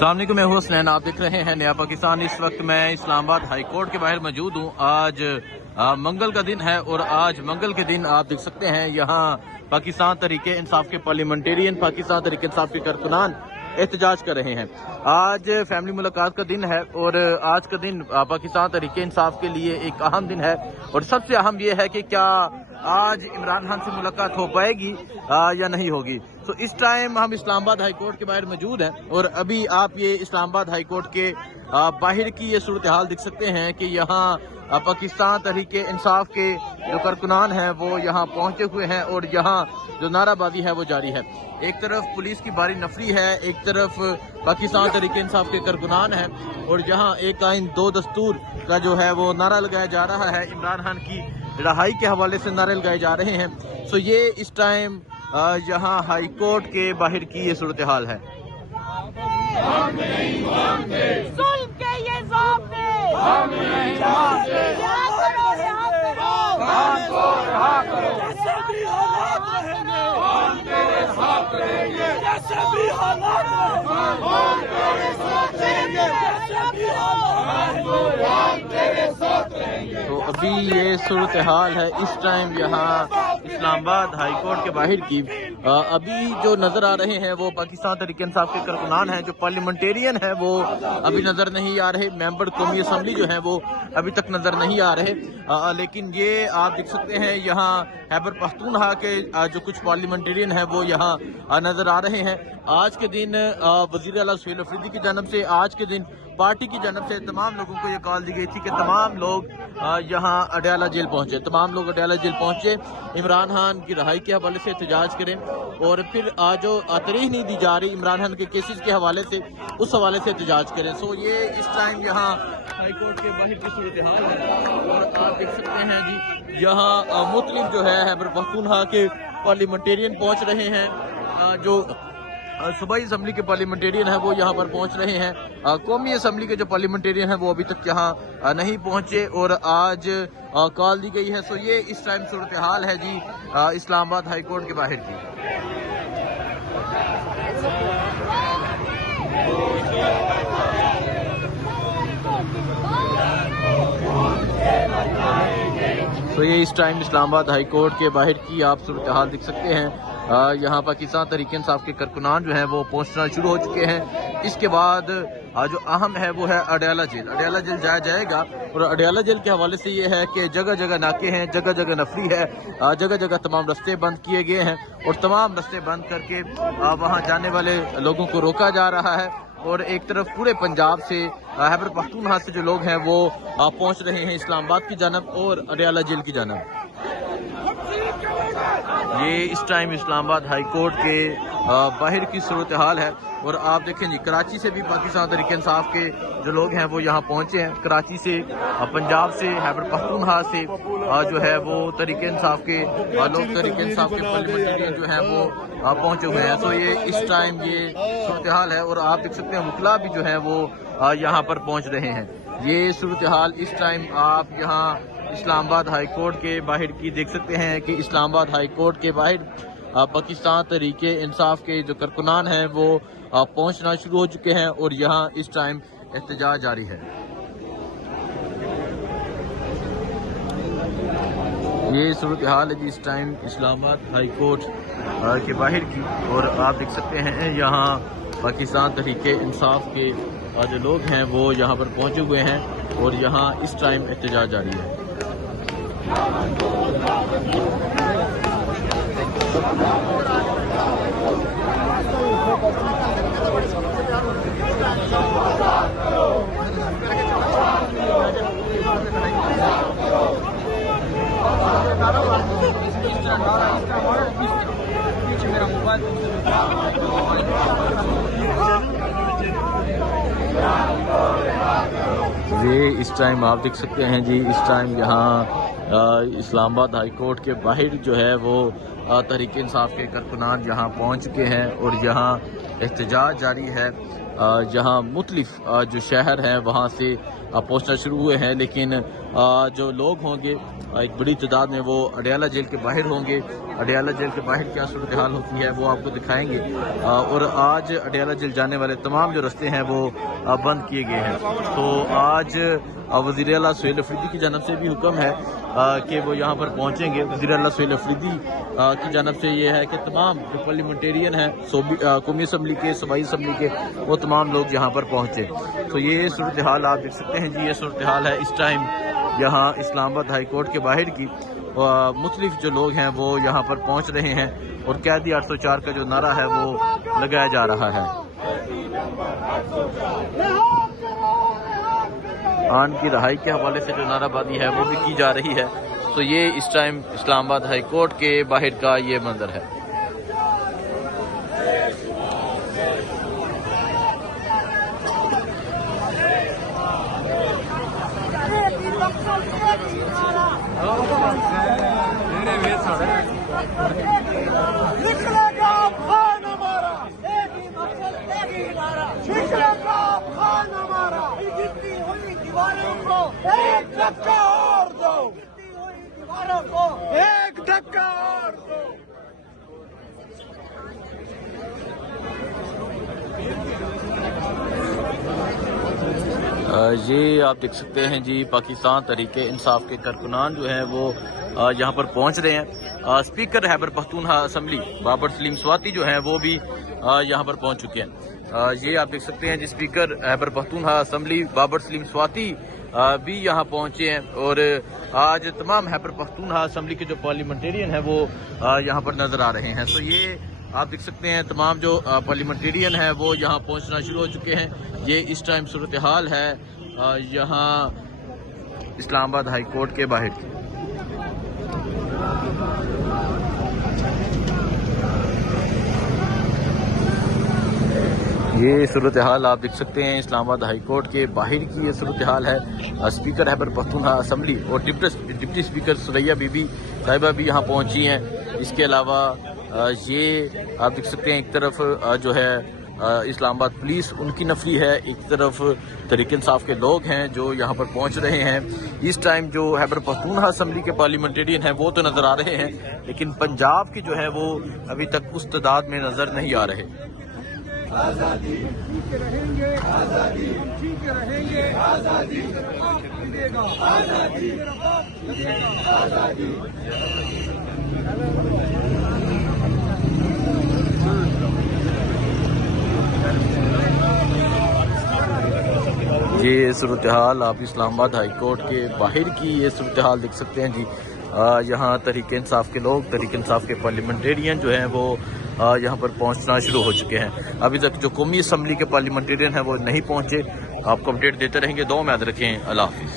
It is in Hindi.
अस्सलामुअलैकुम, मैं हूं हसनैन। आप देख रहे हैं नया पाकिस्तान। इस वक्त मैं इस्लामाबाद हाई कोर्ट के बाहर मौजूद हूं। आज मंगल का दिन है और आज मंगल के दिन आप देख सकते हैं यहाँ पाकिस्तान तहरीके इंसाफ के पार्लियामेंटेरियन, पाकिस्तान तहरीके इंसाफ के कारकुनान एहतजाज कर रहे हैं। आज फैमिली मुलाकात का दिन है और आज का दिन पाकिस्तान तहरीके इंसाफ के लिए एक अहम दिन है और सबसे अहम यह है कि क्या आज इमरान खान से मुलाकात हो पाएगी या नहीं होगी। तो इस टाइम हम इस्लामाबाद हाई कोर्ट के बाहर मौजूद हैं और अभी आप ये इस्लामाबाद हाई कोर्ट के बाहर की ये सूरत हाल देख सकते हैं कि यहाँ पाकिस्तान तहरीके इंसाफ के जो कारकुनान हैं वो यहाँ पहुँचे हुए हैं और यहाँ जो नाराबाजी है वो जारी है। एक तरफ पुलिस की भारी नफरी है, एक तरफ पाकिस्तान तहरीके इंसाफ के कारकुनान हैं और यहाँ एक आइन दो दस्तूर का जो है वो नारा लगाया जा रहा है। इमरान खान की रिहाई के हवाले से नारे लगाए जा रहे हैं। सो ये इस टाइम यहाँ हाई कोर्ट के बाहर की ये सूरत हाल है। तो अभी ये सूरत हाल है इस टाइम यहाँ इस्लामाबाद हाई कोर्ट के बाहर की। अभी जो नजर आ रहे हैं वो पाकिस्तान तहरीके इंसाफ के कारकुनान हैं। जो पार्लियामेंटेरियन है वो अभी नजर नहीं आ रहे। मेंबर कौमी असम्बली जो है वो अभी तक नजर नहीं आ रहे। लेकिन ये आप देख सकते हैं यहाँ खैबर पख्तूनख्वा के जो कुछ पार्लियामेंटेरियन है वो यहाँ नजर आ रहे हैं। आज के दिन वज़ीर आला सुहेल अफरीदी की जानब से, आज के दिन पार्टी की जानब से तमाम लोगों को ये कॉल दी गई थी कि तमाम लोग यहाँ अडयाला जेल पहुंचे, तमाम लोग अडयाला जेल पहुंचे, इमरान खान की रिहाई के हवाले से एहतजाज करें और फिर जो तारीख नहीं दी जा रही इमरान खान के केसेस के हवाले से, उस हवाले से एहतजाज करें। सो ये इस टाइम यहाँ हाई कोर्ट के बाहर की सूरत हाल है और आप देख सकते हैं जी यहाँ मुख्तलिफ जो है खैबर पख्तूनख्वा के पार्लियामेंटेरियन पहुँच रहे हैं। जो सूबाई असम्बली के पार्लियामेंटेरियन है वो यहाँ पर पहुँच रहे हैं। कौमी असम्बली के जो पार्लियामेंटेरियन है वो अभी तक यहाँ नहीं पहुँचे और आज कॉल दी गई है। सो ये इस टाइम सूरत हाल है जी इस्लामाबाद हाई कोर्ट के बाहर की। तो ये इस टाइम इस्लामाबाद हाई कोर्ट के बाहर की आप सूरत हाल देख सकते हैं। यहाँ पाकिस्तान तहरीके इंसाफ के कारकुनान जो हैं वो पहुँचना शुरू हो चुके हैं। इसके बाद जो अहम है वो है अडयाला जेल। अडयाला जेल जाया जाएगा और अडयाला जेल के हवाले से ये है कि जगह जगह नाके हैं, जगह जगह नफरी है, जगह जगह तमाम रास्ते बंद किए गए हैं और तमाम रास्ते बंद करके वहाँ जाने वाले लोगों को रोका जा रहा है। और एक तरफ पूरे पंजाब से खैबर पख्तूनख्वा से जो लोग हैं वो पहुँच रहे हैं इस्लामाबाद की जानब और अडयाला जेल की जानब। ये इस टाइम इस्लामाबाद हाई कोर्ट के बाहर की सूरत हाल है और आप देखें जी कराची से भी पाकिस्तान तहरीके इंसाफ के जो लोग हैं वो यहाँ पहुँचे हैं। कराची से, पंजाब से, खैबर पख्तूनख्वा से जो है वो तहरीके इंसाफ के लोग, तहरीके इंसाफ के पार्लियामेंटेरियन जो हैं वो पहुँचे हुए हैं। तो ये इस टाइम ये सूरत हाल है और आप देख सकते हैं वकला भी जो है वो यहाँ पर पहुँच रहे हैं। ये सूरत हाल इस टाइम आप यहाँ इस्लामाबाद हाई कोर्ट के बाहर की देख सकते हैं कि इस्लामाबाद हाई कोर्ट के बाहर पाकिस्तान तहरीके इंसाफ के जो कारकुनान हैं वो पहुंचना शुरू हो चुके हैं और यहाँ इस टाइम एहतजाज जारी है। ये सूरत हाल है जी इस टाइम इस्लामाबाद हाई कोर्ट के बाहर की और आप देख सकते हैं यहाँ पाकिस्तान तहरीके इंसाफ के जो लोग हैं वो यहाँ पर पहुँचे हुए हैं और यहाँ इस टाइम एहतजाज जारी है। ये इस टाइम आप देख सकते हैं जी इस टाइम यहाँ इस्लामाबाद हाई कोर्ट के बाहर जो है वो तहरीके इंसाफ के कारकुनान यहाँ पहुँच चुके हैं और यहाँ एहतजाज जारी है। जहाँ मुख्तलिफ जो शहर हैं वहाँ से पहुँचना शुरू हुए हैं, लेकिन जो लोग होंगे एक बड़ी तादाद में वो अडयाला जेल के बाहर होंगे। अडयाला जेल के बाहर क्या सूरत हाल होती है वो आपको दिखाएंगे। और आज अडयाला जेल जाने वाले तमाम जो रास्ते हैं वो बंद किए गए हैं। तो आज वज़ीर आला सुहेल अफरीदी की जानब से भी हुक्म है कि वो यहाँ पर पहुँचेंगे। वज़ीर आला सुहेल अफरीदी की जानब से ये है कि तमाम जो पार्लियामेंटेरियन हैं कौमी असम्बली के, सूबाई असम्बली के, वो तमाम लोग यहाँ पर पहुँचे। तो ये सूरत हाल आप देख सकते हैं जी। ये सूरत हाल है इस टाइम यहाँ इस्लामाबाद हाई कोर्ट के बाहर की। मुख्तलिफ जो लोग हैं वो यहाँ पर पहुँच रहे हैं और कैदी 804 का जो नारा है वो लगाया जा रहा है। आन की रहाई के हवाले से जो नाराबाजी है वो भी की जा रही है। तो ये इस टाइम इस्लामाबाद हाई कोर्ट के बाहर का ये मंजर है। एक धक्का और दो, एक धक्का और दो। ये आप देख सकते हैं जी, पाकिस्तान तहरीके इंसाफ के कारकुनान जो हैं वो यहाँ पर पहुँच रहे हैं। स्पीकर खैबर पख्तूनख्वा असम्बली बाबर सलीम स्वाति जो हैं वो भी यहाँ पर पहुँच चुके हैं। ये आप देख सकते हैं जी, स्पीकर खैबर पख्तूनख्वा असम्बली बाबर सलीम स्वाति भी यहाँ पहुँचे हैं। और आज तमाम खैबर पख्तूनख्वा असम्बली के जो पार्लियामेंटेरियन हैं वो यहाँ पर नज़र आ रहे हैं। तो ये आप देख सकते हैं तमाम जो पार्लियामेंटेरियन हैं वो यहाँ पहुँचना शुरू हो चुके हैं। ये इस टाइम सूरत हाल है यहाँ इस्लामाबाद हाई कोर्ट के बाहर की। ये सूरत हाल आप देख सकते हैं इस्लामाबाद हाई कोर्ट के बाहर की। ये सूरत हाल है। स्पीकर खैबर पख्तूनख्वा असम्बली और डिप्टी स्पीकर सुरैया बीबी साहिबा भी यहाँ पहुँची हैं। इसके अलावा ये आप देख सकते हैं एक तरफ जो है इस्लामाबाद पुलिस उनकी नफरी है, एक तरफ तहरीक इंसाफ के लोग हैं जो यहाँ पर पहुँच रहे हैं। इस टाइम जो खैबर पख्तूनख्वा असम्बली के पार्लियामेंटेरियन हैं वो तो नज़र आ रहे हैं, लेकिन पंजाब की जो है वो अभी तक उस तादाद में नज़र नहीं आ रहे। आजादी ठीक रहेंगे, आजादी ठीक रहेंगे, आजादी मिलेगा, आजादी आजादी। ये सूरत हाल आप इस्लामाबाद हाई कोर्ट के बाहर की ये सूरत हाल देख सकते हैं जी। यहाँ तहरीक इंसाफ के लोग, तहरीक इंसाफ के पार्लियामेंटेरियन जो हैं वो यहाँ पर पहुँचना शुरू हो चुके हैं। अभी तक जो कौमी असम्बली के पार्लियामेंटेरियन हैं वो नहीं पहुँचे। आपको अपडेट देते रहेंगे। दुआ में याद रखें। अल्लाह हाफिज़।